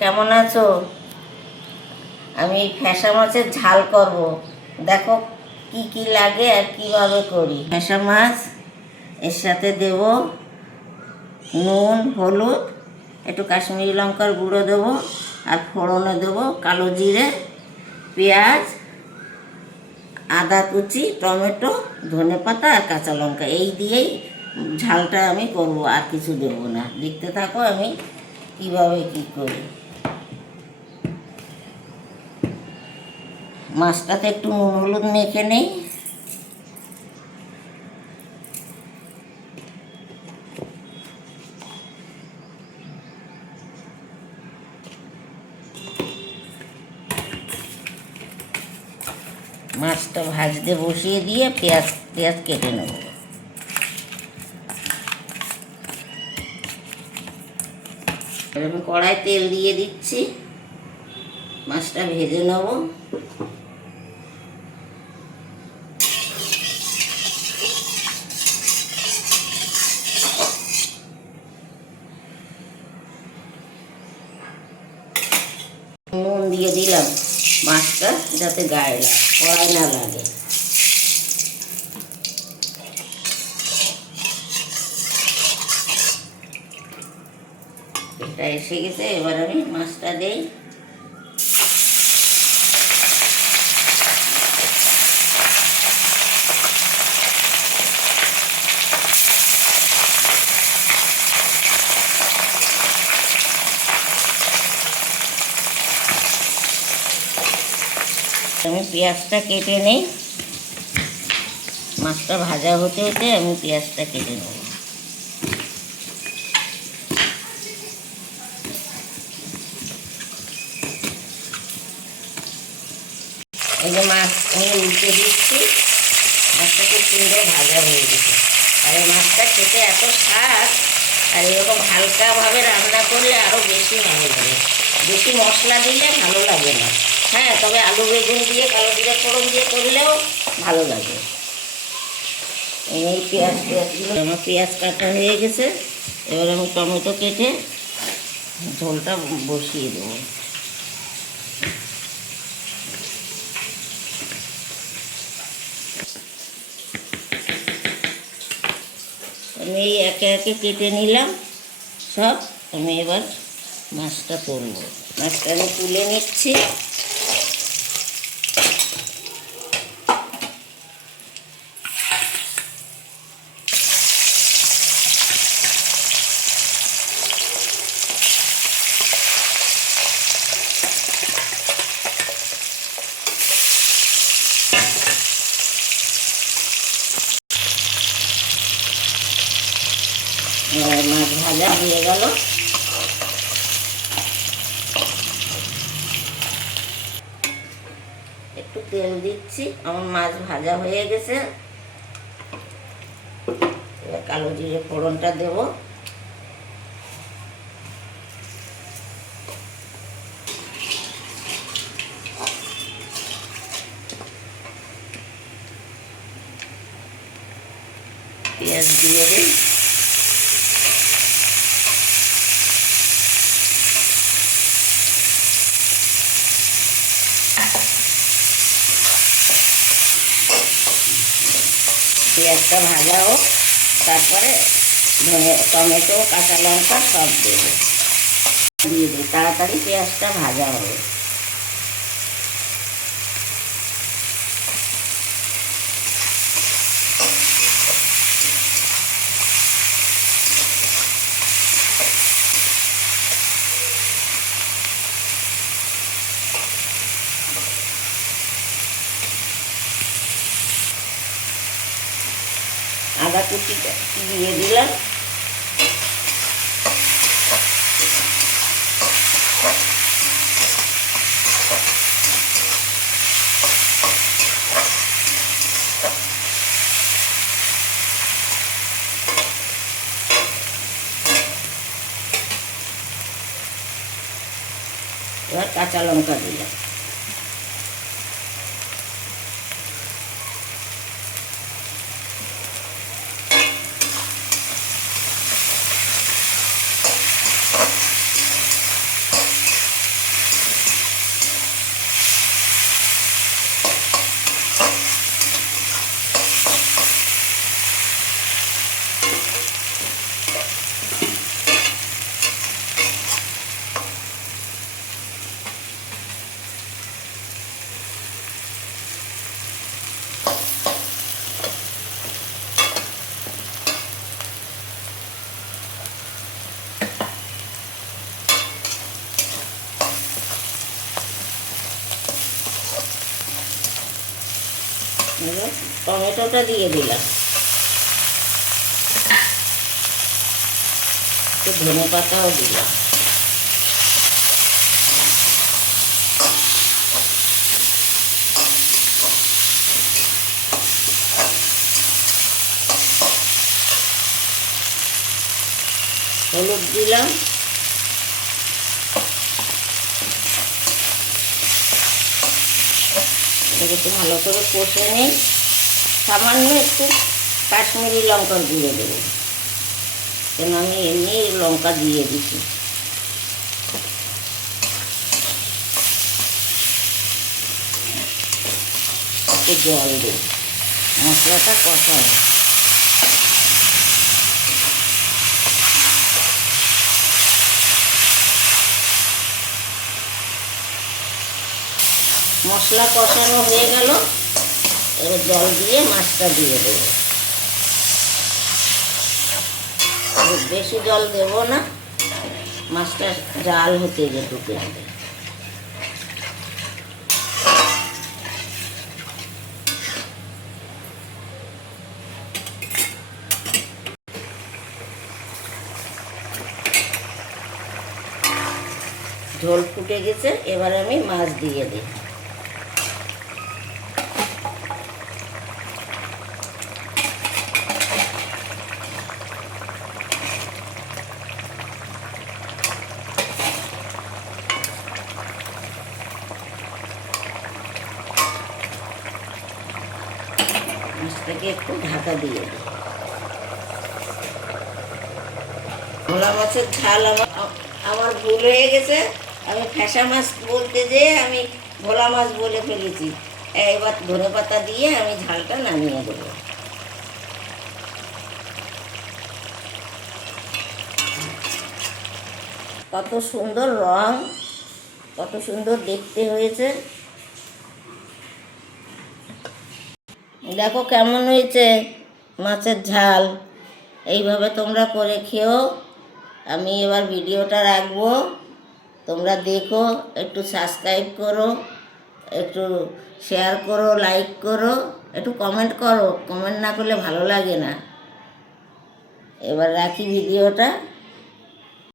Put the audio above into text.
কেমন আছো? আমি ফ্যাসা মাছের ঝাল করব। দেখো কি কি লাগে আর কিভাবে করি। ফ্যাসা মাছ, এর সাথে দেব নুন, হলুদ, একটু কাশ্মীরি লঙ্কার গুঁড়ো দেবো, আর ফোড়নে দেবো কালো জিরে, পেঁয়াজ, আদা কুচি, টমেটো, ধনেপাতা আর কাঁচা লঙ্কা। এই দিয়েই ঝালটা আমি করব, আর কিছু দেবো না। দেখতে থাকো আমি কিভাবে কি করি। মাছটাতে একটু নুন হলুদ মেখে নেই। মাছটা ভাজতে বসিয়ে দিয়ে পেঁয়াজ কেটে নেব। আমি কড়াই তেল দিয়ে দিচ্ছি, মাছটা ভেজে নেব। নুন দিয়ে দিলাম মাছটা যাতে গায়ে কড়াই না লাগে। এটা এসে গেছে, এবার আমি মাছটা দেই। আমি পেঁয়াজটা কেটে নেই। মাছটা ভাজা হতে হতে আমি পেঁয়াজটা কেটে নেব। এই যে মাছ আমি উল্টে দিচ্ছি, মাছটা খুব সুন্দর ভাজা হয়ে গেছে। আর এই মাছটা খেতে এত স্বাদ, আর এরকম হালকাভাবে রান্না করলে আরও বেশি ভালো লাগে। বেশি মশলা দিলে ভালো লাগে না। হ্যাঁ, তবে আলু বেগুন দিয়ে কালো জিরে ফোড়ন দিয়ে করলেও ভালো লাগে। এই পেঁয়াজগুলো আমার পেঁয়াজ কাটা হয়ে গেছে। এবার আমি টমেটো কেটে ঝোলটা বসিয়ে দেবো। আমি একে একে কেটে নিলাম সব। আমি এবার মাছটা তুলব। মাছটা আমি তুলে নিচ্ছি। মাছ ভাজা হয়ে গেল। একটু তেল দিচ্ছি, আমার মাছ ভাজা হয়ে গেছে। এবার কালো জিরে ফোড়নটা দেব। পেঁয়াজ দিয়ে দিই। পেঁয়াজটা ভাজা হোক, তারপরে টমেটো, কাঁচা লঙ্কা সব দেবো, দিয়ে দিই। তাড়াতাড়ি পেঁয়াজটা ভাজা হবে। আদা কুচিটা দিয়ে দিলাম। এবার কাঁচা লঙ্কা দিলাম। এবার টমেটোটা দিয়ে দিলাম, একটু ধনে পাতাও দিলাম। হলুদ দিলাম, একটু ভালো করে কষে নিই। সামান্য একটু কাশ্মীরি লঙ্কার গুঁড়ো দেবো, কেন আমি এমনি লঙ্কা দিয়ে দিচ্ছি। একটু জল দিই, মশলাটা কষাই। মশলা কষানো হয়ে গেল, এবার জল দিয়ে মাছটা দিয়ে দেবো। বেশি জল দেব না, মাছটা জাল হতে যেটুকু হবে। ঝোল ফুটে গেছে, এবার আমি মাছ দিয়ে দিই। মাছটাকে একটু ঢাকা দিয়ে দিই। ভোলা মাছের ঝাল আমার ভুল হয়ে গেছে, আমি ফ্যাসা মাছ বলতে যেয়ে আমি ভোলা মাছ বলে ফেলেছি। এবার ধনে পাতা দিয়ে আমি ঝালটা নামিয়ে দেবো। কত সুন্দর রং, কত সুন্দর দেখতে হয়েছে, দেখো কেমন হয়েছে মাছের ঝাল। এইভাবে তোমরা করে খেও। আমি এবার ভিডিওটা রাখবো, তোমরা দেখো, একটু সাবস্ক্রাইব করো, একটু শেয়ার করো, লাইক করো, একটু কমেন্ট করো। কমেন্ট না করলে ভালো লাগে না। এবার রাখি ভিডিওটা।